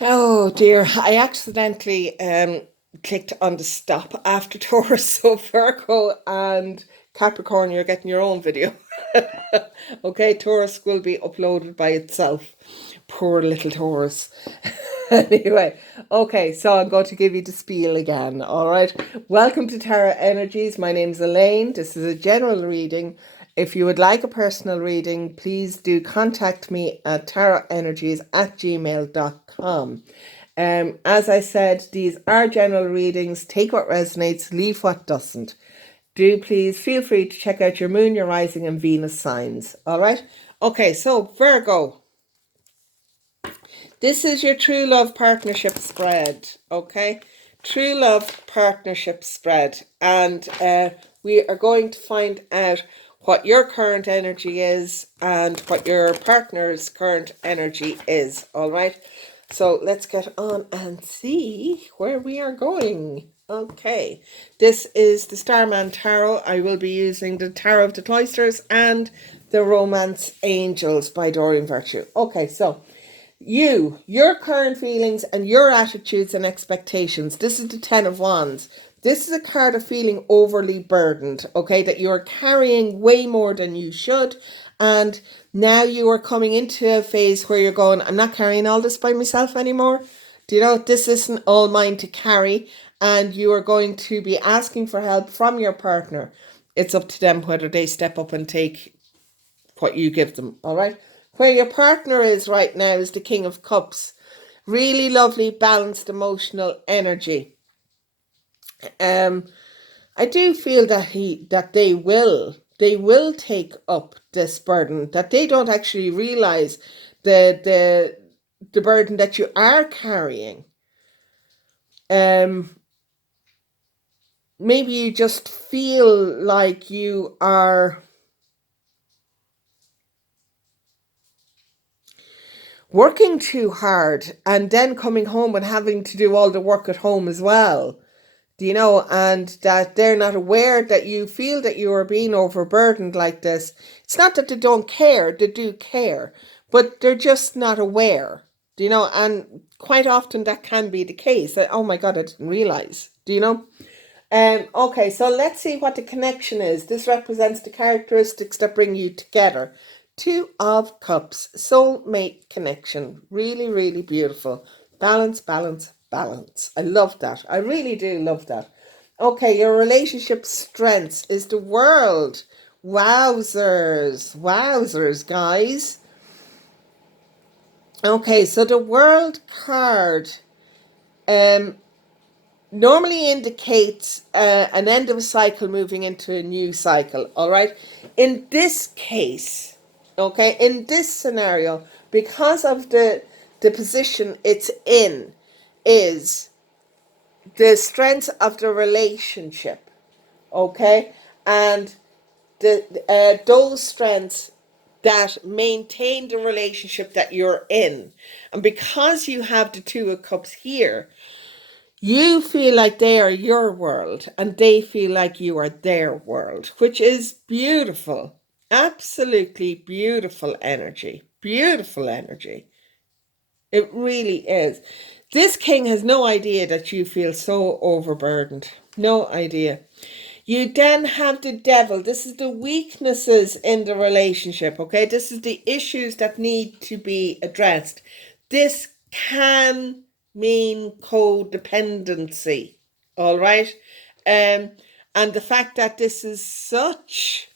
Oh dear, I accidentally clicked on the stop after Taurus, so Virgo and Capricorn, you're getting your own video. Okay, Taurus will be uploaded by itself. Poor little Taurus. Anyway, okay, so I'm going to give you the spiel again, all right? Welcome to Tarot Energies. My name's Elaine. This is a general reading. If you would like a personal reading, please do contact me at tarotenergies@gmail.com. As I said, these are general readings. Take what resonates, leave what doesn't. Do please feel free to check out your moon, your rising, and Venus signs. All right? Okay, so Virgo. This is your true love partnership spread, okay? True love partnership spread. And we are going to find out what your current energy is and what your partner's current energy is, all right? So let's get on and see where we are going. Okay, this is the Starman Tarot. I will be using the Tarot of the Cloisters and the Romance Angels by Doreen Virtue. Okay, so your current feelings and your attitudes and expectations. This is the Ten of Wands. This is a card of feeling overly burdened, okay, that you're carrying way more than you should. And now you are coming into a phase where you're going, I'm not carrying all this by myself anymore. Do you know, this isn't all mine to carry. And you are going to be asking for help from your partner. It's up to them whether they step up and take what you give them, all right? Where your partner is right now is the King of Cups. Really lovely, balanced, emotional energy. I do feel that they will take up this burden, that they don't actually realize the burden that you are carrying. Maybe you just feel like you are working too hard and then coming home and having to do all the work at home as well. Do you know, and that they're not aware that you feel that you are being overburdened like this. It's not that they don't care, they do care, but they're just not aware. Do you know, and quite often that can be the case. That, oh my God, I didn't realize. Do you know? Okay, so let's see what the connection is. This represents the characteristics that bring you together. Two of Cups, soulmate connection. Really, really beautiful. Balance, balance, balance. I love that. I really do love that. Okay, your relationship strengths is the World. Wowzers. Wowzers, guys. Okay, so the World card normally indicates an end of a cycle moving into a new cycle, all right? In this case, okay, in this scenario, because of the position it's in, is the strength of the relationship, okay? And those strengths that maintain the relationship that you're in. And because you have the Two of Cups here, you feel like they are your world and they feel like you are their world, which is beautiful. Absolutely beautiful energy. Beautiful energy. It really is. This king has no idea that you feel so overburdened. No idea. You then have the Devil. This is the weaknesses in the relationship, okay? This is the issues that need to be addressed. This can mean codependency, all right? And the fact that this is such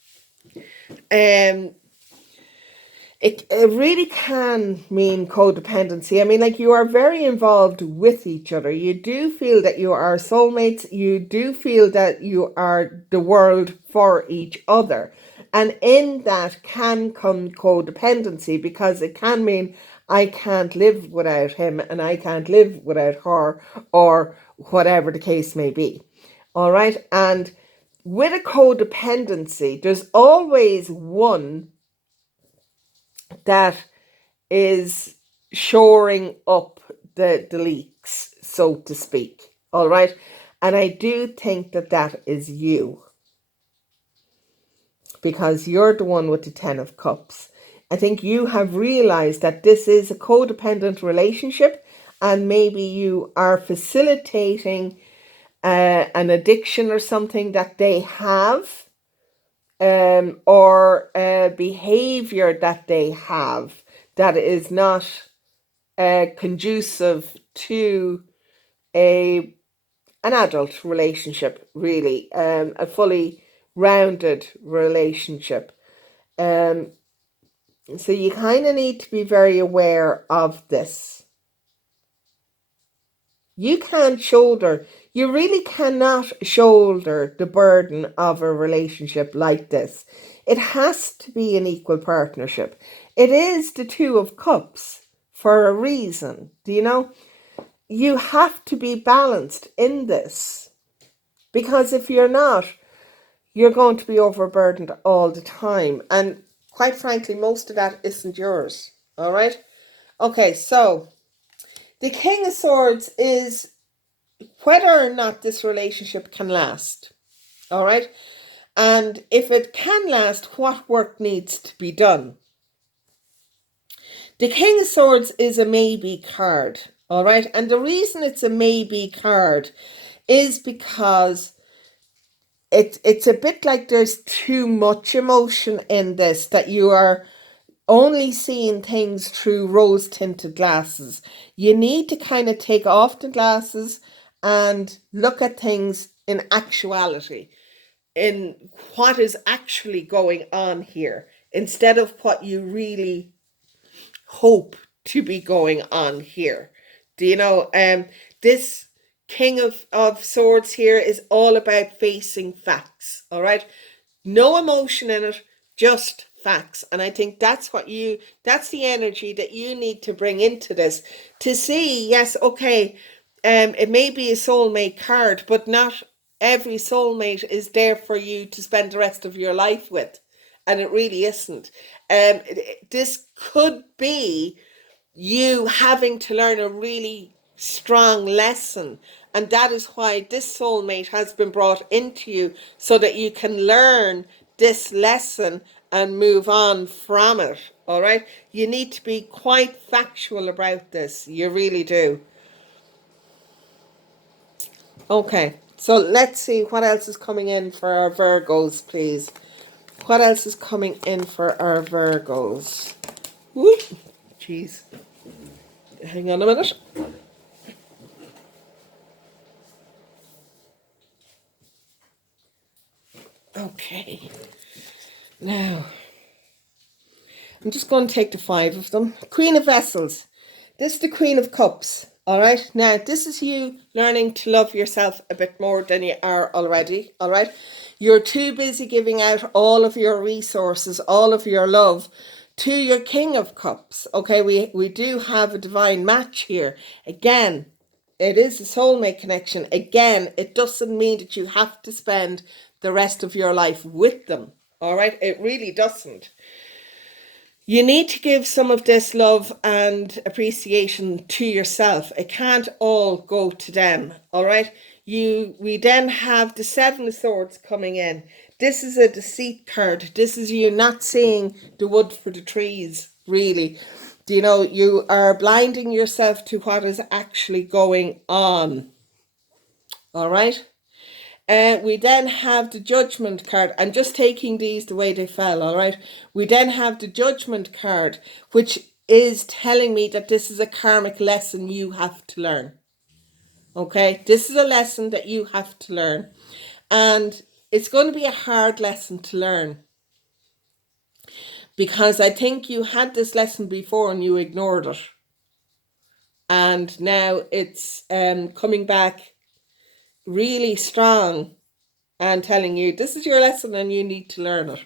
it really can mean codependency. I mean, like, you are very involved with each other. You do feel that you are soulmates. You do feel that you are the world for each other. And in that can come codependency, because it can mean I can't live without him and I can't live without her, or whatever the case may be. All right. And with a codependency, there's always one that is shoring up the leaks, so to speak. All right. And I do think that that is you, because you're the one with the Ten of Cups. I think you have realized that this is a codependent relationship and maybe you are facilitating an addiction or something that they have, or a behavior that they have that is not conducive to an adult relationship, really, a fully rounded relationship. So you kind of need to be very aware of this. You really cannot shoulder the burden of a relationship like this. It has to be an equal partnership. It is the Two of Cups for a reason. Do you know? You have to be balanced in this, because if you're not, you're going to be overburdened all the time. And quite frankly, most of that isn't yours. All right? Okay, so the King of Swords is whether or not this relationship can last. All right? And if it can last, what work needs to be done? The King of Swords is a maybe card. All right? And the reason it's a maybe card is because it's a bit like there's too much emotion in this, that you are only seeing things through rose-tinted glasses. You need to kind of take off the glasses and look at things in actuality, in what is actually going on here, instead of what you really hope to be going on here. Do you know, this King of Swords here is all about facing facts, all right? No emotion in it, just facts. And I think that's that's the energy that you need to bring into this, to see, yes, okay, it may be a soulmate card, but not every soulmate is there for you to spend the rest of your life with. And it really isn't. This could be you having to learn a really strong lesson. And that is why this soulmate has been brought into you, so that you can learn this lesson and move on from it. All right? You need to be quite factual about this. You really do. Okay. So let's see what else is coming in for our Virgos, please. What else is coming in for our Virgos? Whoop. Jeez. Hang on a minute. Okay. Now, I'm just going to take the 5 of them. Queen of Vessels. This is the Queen of Cups. All right. Now, this is you learning to love yourself a bit more than you are already. All right. You're too busy giving out all of your resources, all of your love to your King of Cups. Okay. We do have a divine match here. Again, it is a soulmate connection. Again, it doesn't mean that you have to spend the rest of your life with them. All right. It really doesn't. You need to give some of this love and appreciation to yourself. It can't all go to them. All right. We then have the 7 of Swords coming in. This is a deceit card. This is you not seeing the wood for the trees, really. You know, you are blinding yourself to what is actually going on. All right. We then have the Judgment card. I'm just taking these the way they fell, all right? We then have the Judgment card, which is telling me that this is a karmic lesson you have to learn. Okay? This is a lesson that you have to learn. And it's going to be a hard lesson to learn, because I think you had this lesson before and you ignored it. And now it's coming back really strong and telling you this is your lesson and you need to learn it.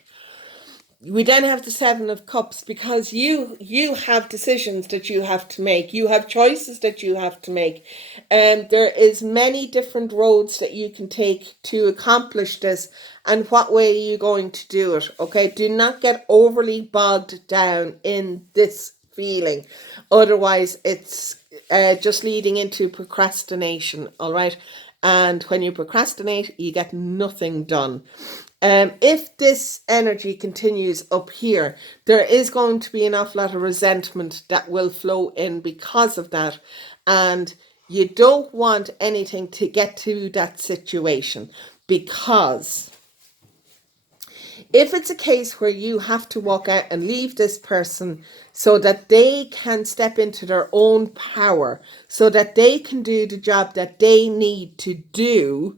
We then have the 7 of Cups, because you have decisions that you have to make. You have choices that you have to make. And there is many different roads that you can take to accomplish this. And what way are you going to do it? Okay, do not get overly bogged down in this feeling. Otherwise, it's just leading into procrastination, all right? And when you procrastinate, you get nothing done. If this energy continues up here, there is going to be an awful lot of resentment that will flow in because of that. And you don't want anything to get to that situation, because if it's a case where you have to walk out and leave this person so that they can step into their own power, so that they can do the job that they need to do,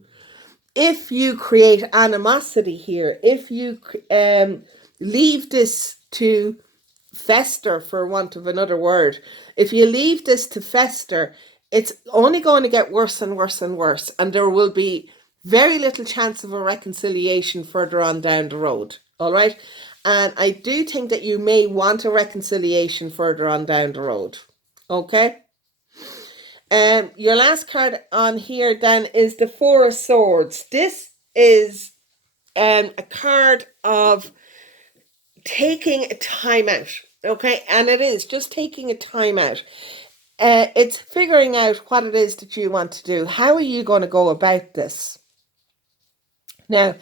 if you create animosity here, if you leave this to fester, for want of another word, if you leave this to fester, it's only going to get worse and worse and worse, and there will be very little chance of a reconciliation further on down the road. All right. And I do think that you may want a reconciliation further on down the road. Okay. Your last card on here then is the Four of Swords. This is a card of taking a time out. Okay. And it is just taking a time out. It's figuring out what it is that you want to do. How are you going to go about this? Now,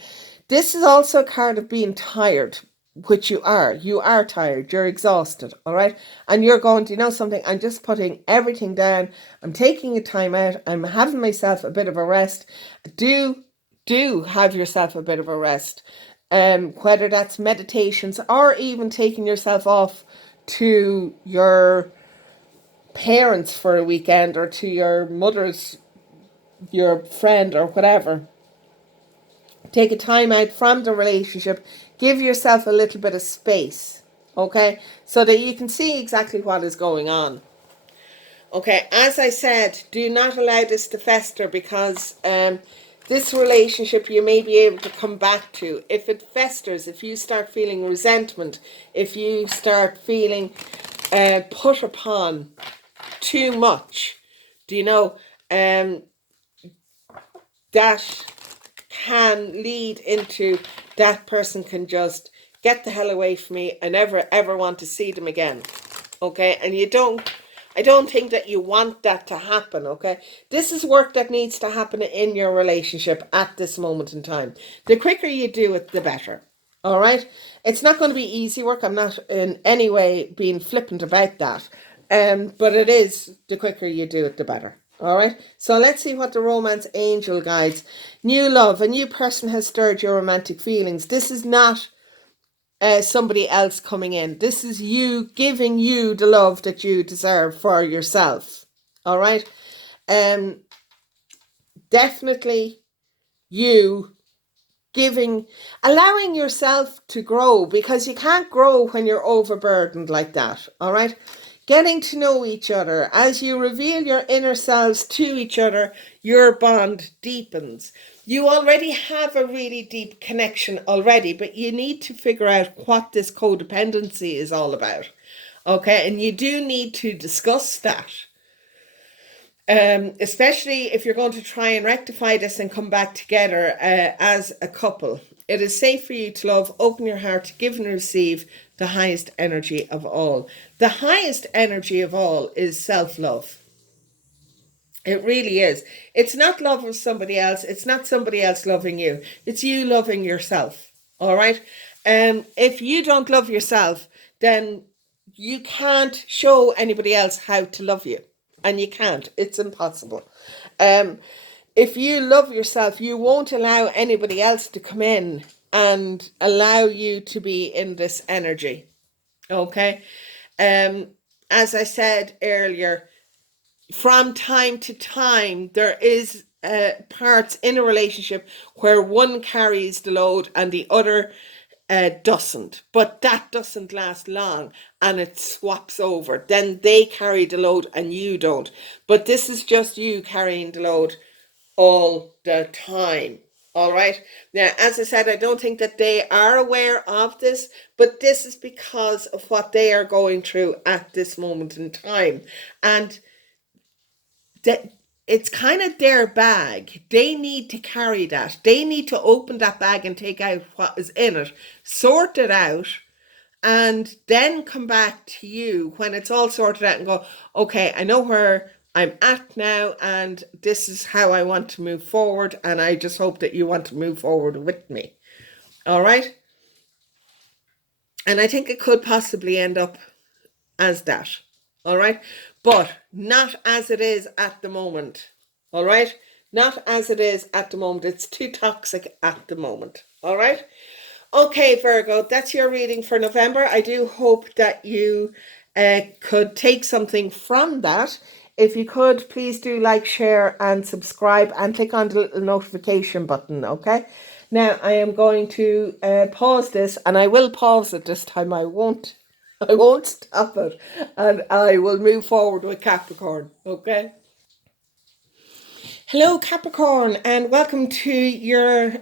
this is also a card of being tired, which you are. You are tired. You're exhausted, all right? And you're going, do you know something? I'm just putting everything down. I'm taking a time out. I'm having myself a bit of a rest. Do have yourself a bit of a rest. Whether that's meditations or even taking yourself off to your parents for a weekend, or to your mother's, your friend, or whatever. Take a time out from the relationship. Give yourself a little bit of space, okay? So that you can see exactly what is going on. Okay, as I said, do not allow this to fester, because this relationship you may be able to come back to. If it festers, if you start feeling resentment, if you start feeling put upon too much, do you know, that can lead into that person can just get the hell away from me. I never ever want to see them again. Okay, and I don't think that you want that to happen. Okay, this is work that needs to happen in your relationship at this moment in time. The quicker you do it, the better. All right, it's not going to be easy work. I'm not in any way being flippant about that. But it is, the quicker you do it, the better. All right, so let's see what the romance angel guides. New love. A new person has stirred your romantic feelings. This is not somebody else coming in. This is you giving you the love that you deserve for yourself. All right. Definitely you allowing yourself to grow, because you can't grow when you're overburdened like that. All right. Getting to know each other. As you reveal your inner selves to each other, your bond deepens. You already have a really deep connection already, but you need to figure out what this codependency is all about. Okay, and you do need to discuss that. Especially if you're going to try and rectify this and come back together as a couple. It is safe for you to love, open your heart, to give and receive the highest energy of all. The highest energy of all is self-love. It really is. It's not love of somebody else. It's not somebody else loving you. It's you loving yourself. All right? If you don't love yourself, then you can't show anybody else how to love you. And you can't. It's impossible. If you love yourself, you won't allow anybody else to come in and allow you to be in this energy. Okay? As I said earlier, from time to time, there is parts in a relationship where one carries the load and the other doesn't. But that doesn't last long, and it swaps over. Then they carry the load and you don't. But this is just you carrying the load all the time. All right. Now, as I said, I don't think that they are aware of this, but this is because of what they are going through at this moment in time. And that it's kind of their bag. They need to carry that. They need to open that bag and take out what is in it, sort it out, and then come back to you when it's all sorted out and go, okay, I know where I'm at now, and this is how I want to move forward, and I just hope that you want to move forward with me. All right. And I think it could possibly end up as that. All right. But not as it is at the moment. All right. Not as it is at the moment. It's too toxic at the moment. All right. Okay, Virgo, that's your reading for November. I do hope that you could take something from that. If you could, please do like, share, and subscribe, and click on the little notification button, okay? Now, I am going to pause this, and I will pause it this time. I won't stop it, and I will move forward with Capricorn, okay? Hello, Capricorn, and welcome to your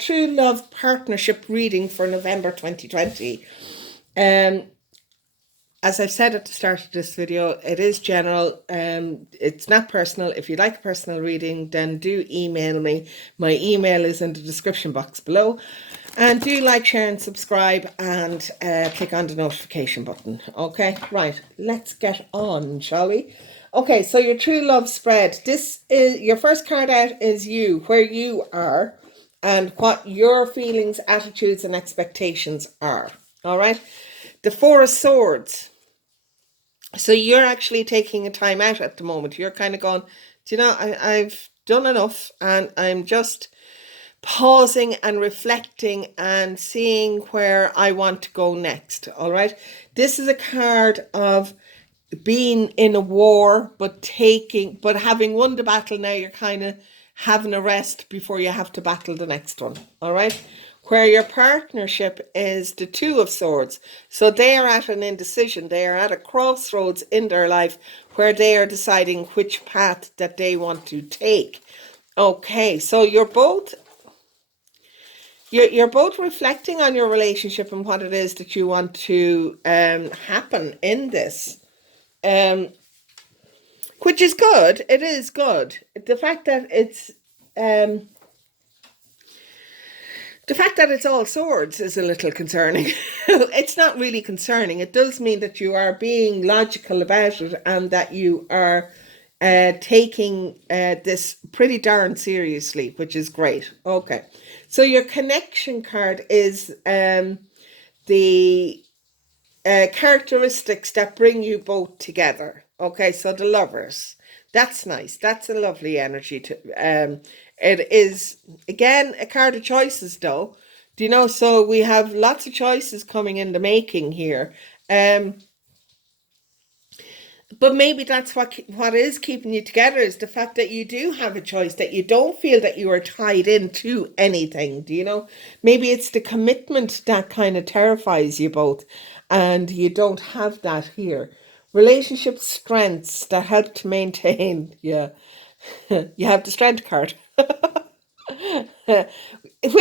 True Love Partnership reading for November 2020. As I've said at the start of this video, it is general. It's not personal. If you'd like a personal reading, then do email me. My email is in the description box below. And do like, share, and subscribe, and click on the notification button. Okay, right, let's get on, shall we? Okay, so your true love spread. This is your first card out is you, where you are, and what your feelings, attitudes, and expectations are. All right, the Four of Swords. So you're actually taking a time out at the moment. You're kind of going, do you know, I've done enough, and I'm just pausing and reflecting and seeing where I want to go next. All right. This is a card of being in a war, but having won the battle. Now you're kind of having a rest before you have to battle the next one. All right. Where your partnership is the Two of Swords. So they are at an indecision. They are at a crossroads in their life where they are deciding which path that they want to take. Okay. So you're both reflecting on your relationship and what it is that you want to happen in this, which is good. It is good. The fact that it's all swords is a little concerning. It's not really concerning. It does mean that you are being logical about it, and that you are taking this pretty darn seriously, which is great. Okay. So your connection card is the characteristics that bring you both together. Okay, so the Lovers. That's nice. That's a lovely energy to it is again a card of choices though. Do you know, so we have lots of choices coming in the making here. But maybe that's what is keeping you together, is the fact that you do have a choice, that you don't feel that you are tied into anything. Do you know? Maybe it's the commitment that kind of terrifies you both, and you don't have that here. Relationship strengths that help to maintain. Yeah, you have the strength card. Which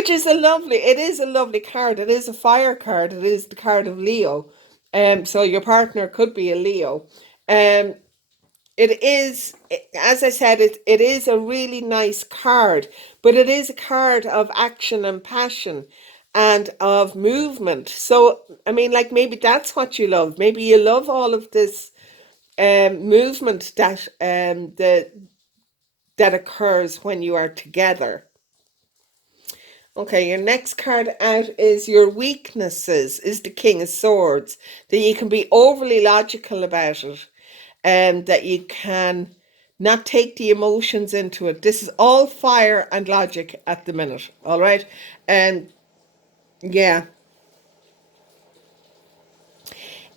is it is a lovely card. It is a fire card. It is the card of Leo. So your partner could be a Leo. Um, it is, as I said, it is a really nice card, but it is a card of action and passion and of movement. So, I mean, like maybe that's what you love. Maybe you love all of this movement that occurs when you are together. Okay, your next card out is your weaknesses, is the King of Swords. That you can be overly logical about it, and that you can not take the emotions into it. This is all fire and logic at the minute, all right? And yeah,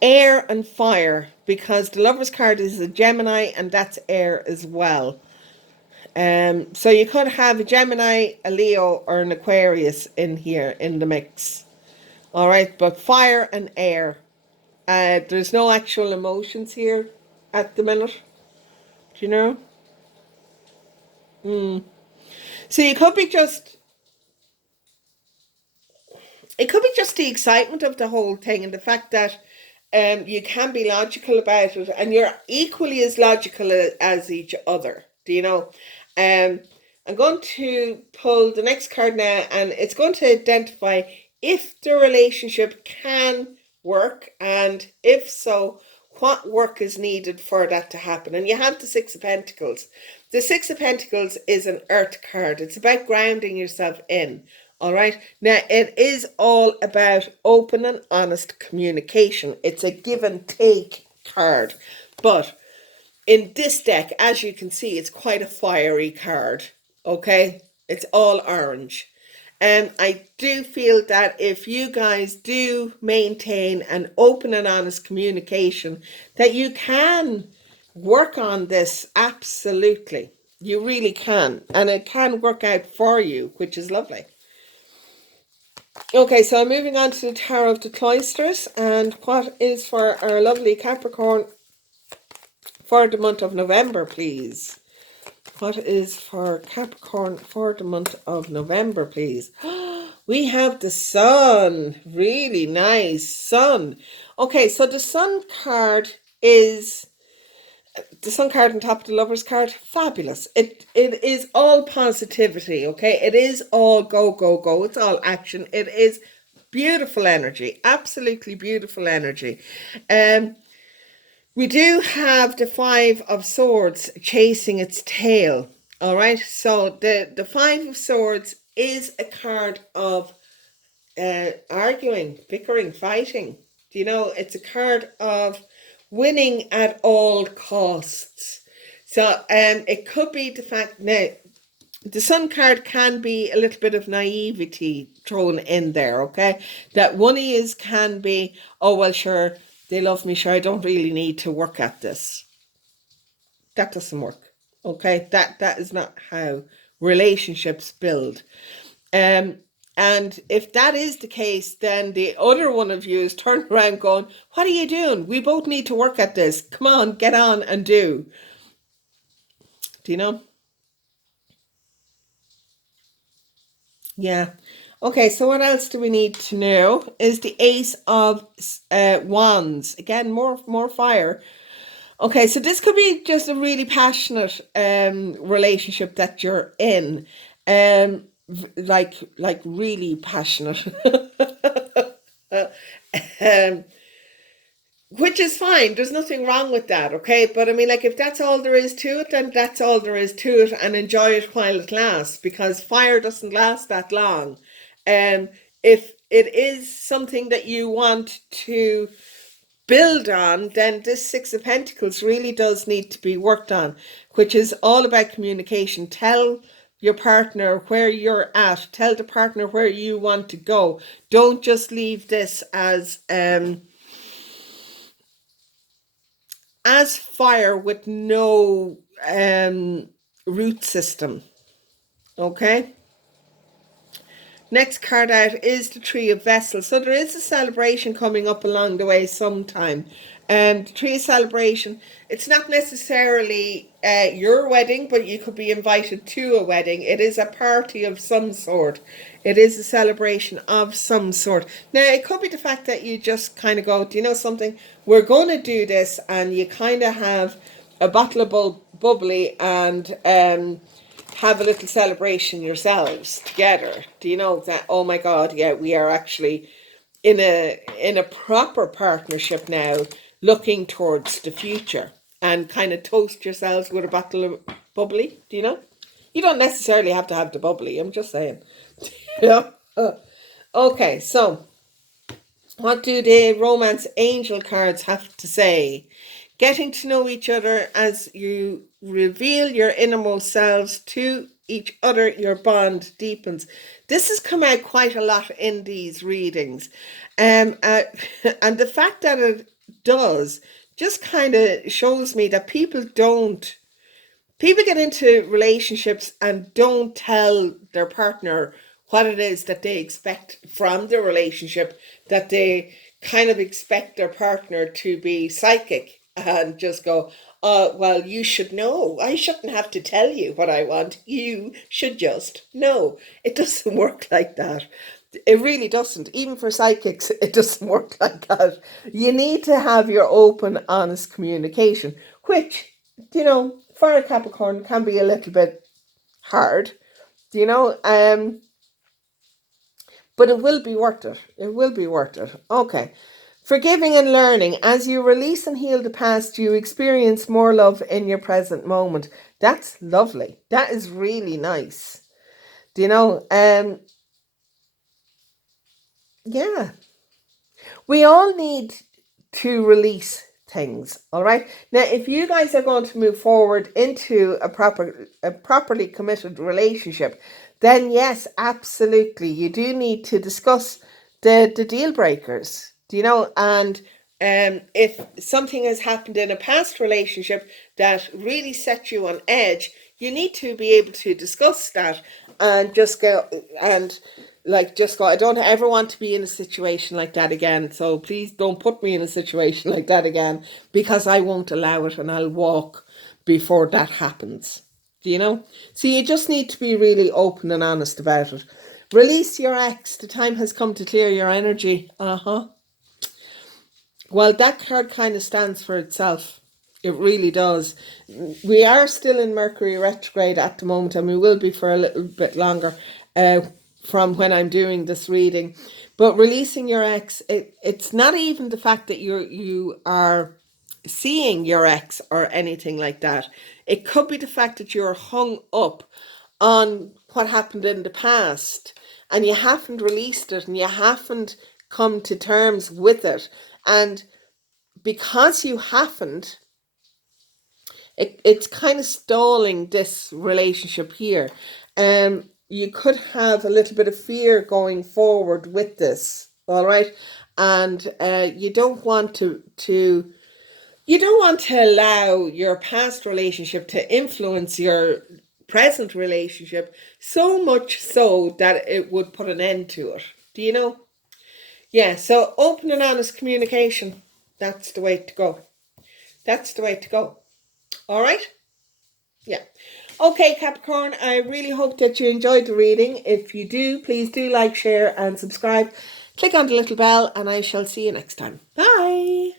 air and fire, because the Lover's card is a Gemini, and that's air as well. So you could have a Gemini, a Leo, or an Aquarius in here in the mix. All right, but fire and air. There's no actual emotions here at the minute. Do you know? So you could be just, it could be just the excitement of the whole thing, and the fact that you can be logical about it, and you're equally as logical as each other. Do you know? Um, I'm going to pull the next card now, and it's going to identify if the relationship can work, and if so, what work is needed for that to happen. And you have the Six of Pentacles. The Six of Pentacles is an earth card. It's about grounding yourself in. All right. Now, it is all about open and honest communication. It's a give and take card. But in this deck, as you can see, it's quite a fiery card. Okay. It's all orange. And I do feel that if you guys do maintain an open and honest communication, that you can work on this. Absolutely. You really can. And it can work out for you, which is lovely. Okay, so I'm moving on to the Tarot of the Cloisters, and what is for our lovely Capricorn for the month of November, please? What is for Capricorn for the month of November, please? We have the Sun. Really nice. Sun. Okay, so the Sun card is the Sun card on top of the Lovers card. Fabulous. It is all positivity, okay? It is all go, go, go. It's all action. It is beautiful energy. Absolutely beautiful energy. We do have the Five of Swords chasing its tail. All right. So the Five of Swords is a card of arguing, bickering, fighting. You know, it's a card of winning at all costs. So it could be the fact now the Sun card can be a little bit of naivety thrown in there, okay? That one is can be, oh well, sure, they love me, sure, I don't really need to work at this. That doesn't work, okay? That is not how relationships build. And if that is the case, then the other one of you is turned around going, what are you doing? We both need to work at this. Come on, get on and do. Do you know? Yeah. Okay, so what else do we need to know is the Ace of Wands. Again, more fire. Okay, so this could be just a really passionate relationship that you're in. Like really passionate. um, which is fine. There's nothing wrong with that, okay? But I mean, like, if that's all there is to it, then that's all there is to it, and enjoy it while it lasts, because fire doesn't last that long. If it is something that you want to build on, then this Six of Pentacles really does need to be worked on, which is all about communication. Tell your partner where you're at. Tell the partner where you want to go. Don't just leave this as fire with no root system. Okay. Next card out is the Three of Vessels. So there is a celebration coming up along the way sometime. The Tree of Celebration, it's not necessarily your wedding, but you could be invited to a wedding. It is a party of some sort. It is a celebration of some sort. Now, it could be the fact that you just kind of go, do you know something? We're going to do this, and you kind of have a bottle of bubbly and have a little celebration yourselves together. Do you know that, oh my God, yeah, we are actually in a proper partnership now, looking towards the future, and kind of toast yourselves with a bottle of bubbly. Do you know? You don't necessarily have to have the bubbly, I'm just saying. Okay, so what do the Romance Angel cards have to say? Getting to know each other as you reveal your innermost selves to each other, your bond deepens. This has come out quite a lot in these readings. And the fact that it does just kind of shows me that people get into relationships and don't tell their partner what it is that they expect from the relationship, that they kind of expect their partner to be psychic and just go, well, you should know. I shouldn't have to tell you what I want. You should just know. It doesn't work like that. It really doesn't. Even for psychics, it doesn't work like that. You need to have your open, honest communication, which, you know, for a Capricorn can be a little bit hard, you know, but it will be worth it. It will be worth it. Okay. Forgiving and learning. As you release and heal the past, you experience more love in your present moment. That's lovely. That is really nice. Do you know? Yeah. We all need to release things, all right? Now, if you guys are going to move forward into a properly committed relationship, then yes, absolutely, you do need to discuss the deal breakers, do you know? And if something has happened in a past relationship that really set you on edge, you need to be able to discuss that and just go and just go, I don't ever want to be in a situation like that again. So please don't put me in a situation like that again, because I won't allow it and I'll walk before that happens. Do you know? So you just need to be really open and honest about it. Release your ex. The time has come to clear your energy. Well, that card kind of stands for itself. It really does. We are still in Mercury retrograde at the moment, and we will be for a little bit longer from when I'm doing this reading. But releasing your ex, it's not even the fact that you are seeing your ex or anything like that. It could be the fact that you're hung up on what happened in the past and you haven't released it and you haven't come to terms with it. And because you haven't, it's kind of stalling this relationship here. You could have a little bit of fear going forward with this, all right? And you don't want to you don't want to allow your past relationship to influence your present relationship so much so that it would put an end to it. Do you know? Yeah, so open and honest communication. That's the way to go. That's the way to go. All right? Yeah. Okay, Capricorn, I really hope that you enjoyed the reading. If you do, please do like, share, and subscribe. Click on the little bell, and I shall see you next time. Bye.